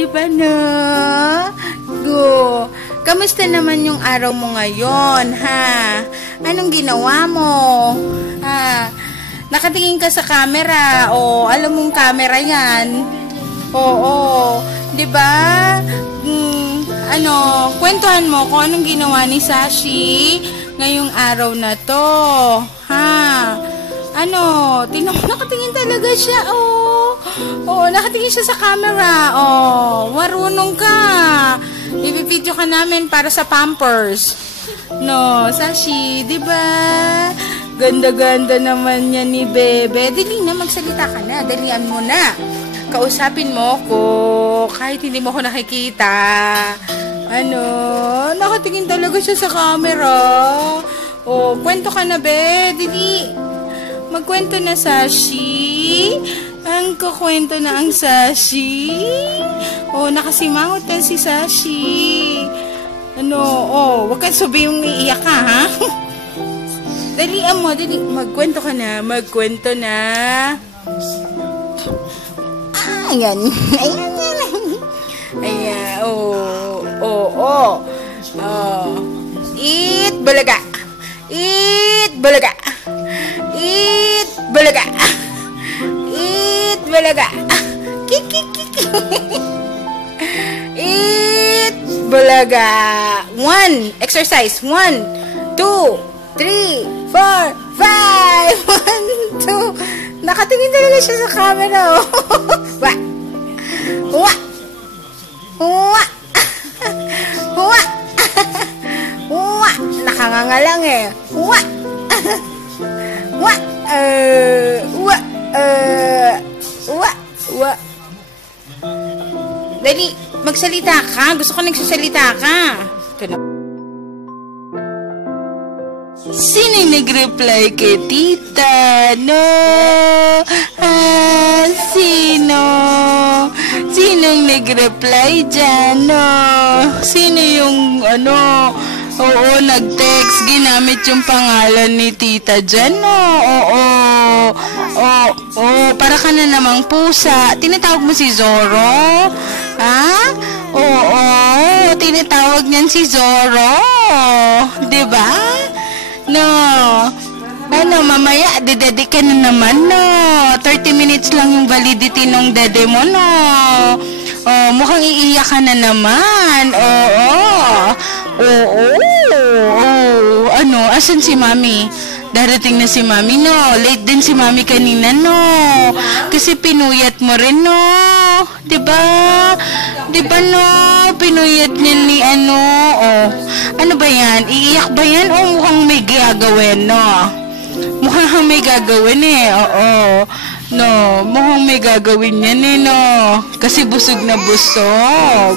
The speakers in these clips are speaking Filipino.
Di ba na? Go. Kamusta naman yung araw mo ngayon, ha? Anong ginawa mo? Ha? Nakatingin ka sa camera, o alam mong camera yan. Oo. Di ba? Kwentuhan mo kung anong ginawa ni Sashi ngayong araw na to. Ha? Nakatingin talaga siya, nakatingin siya sa camera, marunong ka. Ibibideo ka namin para sa Pampers. No, Sashi, di ba? Ganda-ganda naman yan ni Bebe. Dali na, magsalita ka na. Dalian mo na. Kausapin mo ko kahit hindi mo ko nakikita. Nakatingin talaga siya sa camera. Kwento ka na, Be. Dali. Magkwento na, Sashi. Ang kukwento na ang Sashi. Nakasimangot na si Sashi. Wag kang sabihin iiyak ka, ha? Dalian mo, dali. Magkwento ka na. Magkwento na. Ayan. Ayan. Eat balaga. Eat balaga. Eat balaga. Eat balaga. Kik. Eat balaga. 1. Exercise. 1, 2, 3, 4, 5. 1, 2. Nakatingin talaga siya sa camera. Wa. Wa. Wa. Wa. Wa. Nakangangalang eh. Wa. Wa. Wa. Wa. Dali, magsalita ka. Gusto ko nagsasalita ka. Sino nag-reply kay tita? No? Sino? Sinong nag-reply dyan? No? Sino yung nag-text, ginamit yung pangalan ni tita dyan, no? Para ka na namang pusa. Tinatawag mo si Zoro? Ha? Tinatawag niyan si Zoro. Diba? No. Mamaya, dede ka na naman, no? 30 minutes lang yung validity ng dede mo, no? Mukhang iiyak ka na naman. Asan si Mami? Darating na si Mami, no? Late din si Mami kanina, no? Kasi pinuyat mo rin, no? Diba? Diba, no? Pinuyat niya ni ano ba yan? Iiyak ba yan? O mukhang may gagawin, no? Mukhang may gagawin, eh. No, mukhang may gagawin yan, eh, no? Kasi busog na busog.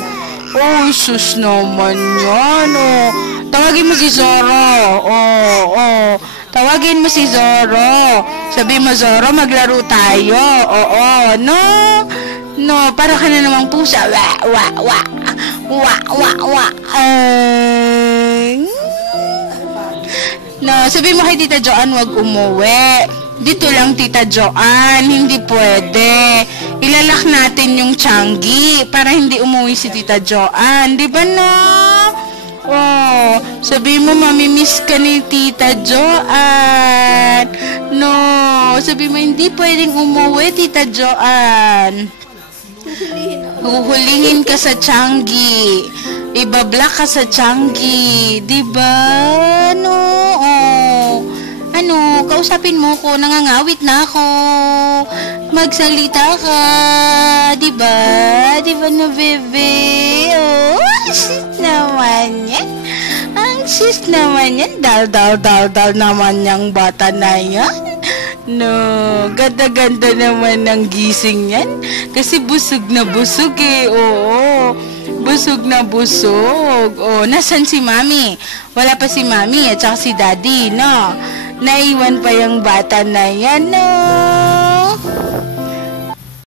Sus naman yan, Tawagin mo si Zoro. Tawagin mo si Zoro. Sabi mo, Zoro, maglaro tayo. No? No, para ka na namang pusa. No, sabi mo kay Tita Joanne, wag umuwi. Dito lang, Tita Joanne. Hindi pwede. Ilalak natin yung Changi para hindi umuwi si Tita Joanne. Di ba, no? Sabi mo, mamimiss ka ni Tita Joanne. No, sabi mo, hindi pwedeng umuwi, Tita Joanne. Huhulingin ka sa Changi. Ibablock ka sa Changi. Diba? No, kausapin mo ko, nangangawit na ako. Magsalita ka. Diba? Diba na, bebe? Sis naman yan. Ang sis naman yan. Dal naman yung bata na yan. No, ganda-ganda naman ng gising yan. Kasi busog na busog, eh. Busog na busog. Nasan si Mami? Wala pa si Mami at saka si Daddy, no? Naiwan pa yung bata na yan, no?